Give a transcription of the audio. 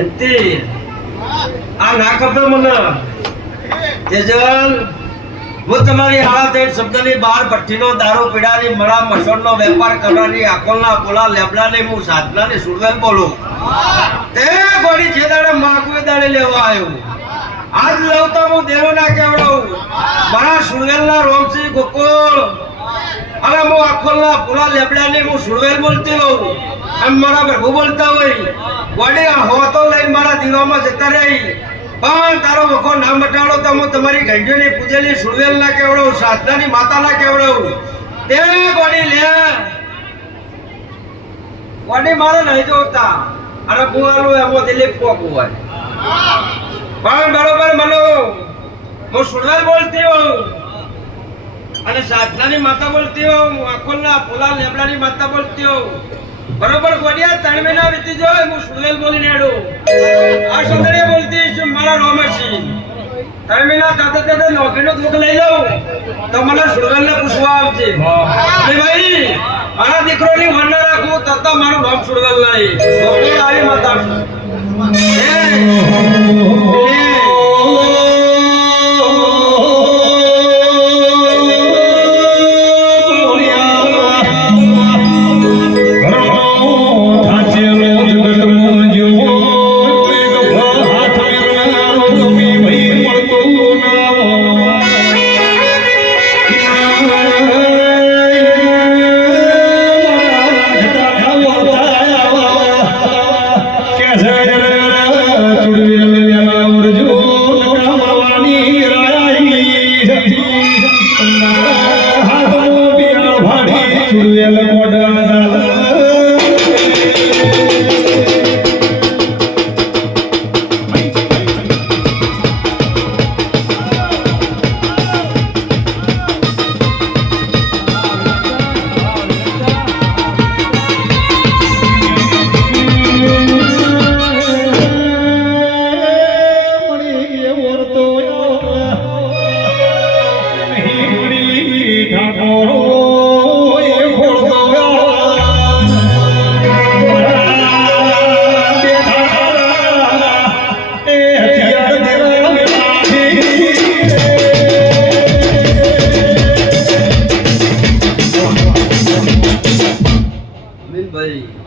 જયંતિ આ ના ખબર મને તેજલ હું તમારી હાલત એક શબ્દની બહાર ભઠ્ઠીનો દારૂ પીડાની મળા મસળનો વેપાર કરવાની આકોલના બોલા લેબડાની હું સાધનાની સુરવેલ બોલું તે ગોળી જે દાડે માગુએ દાડે લેવા આવ્યો આજ લવતા હું દેરો ના કેવડાવું મારા સુરવેલના રોમસિંહ ગોકુળ અને હું આકોલના બોલા લેબડાની હું સુરવેલ બોલતી હોઉં અને મારા પ્રભુ બોલતા હોય ગોળી હોતો લઈને મારા દીવામાં જતા રહી પણ તારો વખો ના મટાડો તો હું તમારી ઘંટીની પૂજેલી સુરવેલ ના કેવડાવું સાધનાની માતા ના કેવડાવું તે ગોળી લે ગોળી મારે નહીં જોતા અને બુઆલું એમાં દિલીપ કોક હોય પણ બરોબર મનો હું સુરવેલ બોલતી હોઉં અને સાધનાની માતા બોલતી હોઉં આખોલના ફૂલા લેબડાની માતા બોલતી હોઉં બરોબર ગોડિયા 3 મહિના વીતી જાય હું સુરવેલ બોલી નેડું આ સુંદરીએ બોલતી છું મારા રોમસી 3 મહિના તાતે તાતે નોકરીનો દુઃખ લઈ લઉં તો મને સુરવેલને પૂછવા આવજે ભાઈ મારા દીકરોની વન રાખું તતા મારું નામ સુરવેલ નહીં ગોકુળ આવી માતા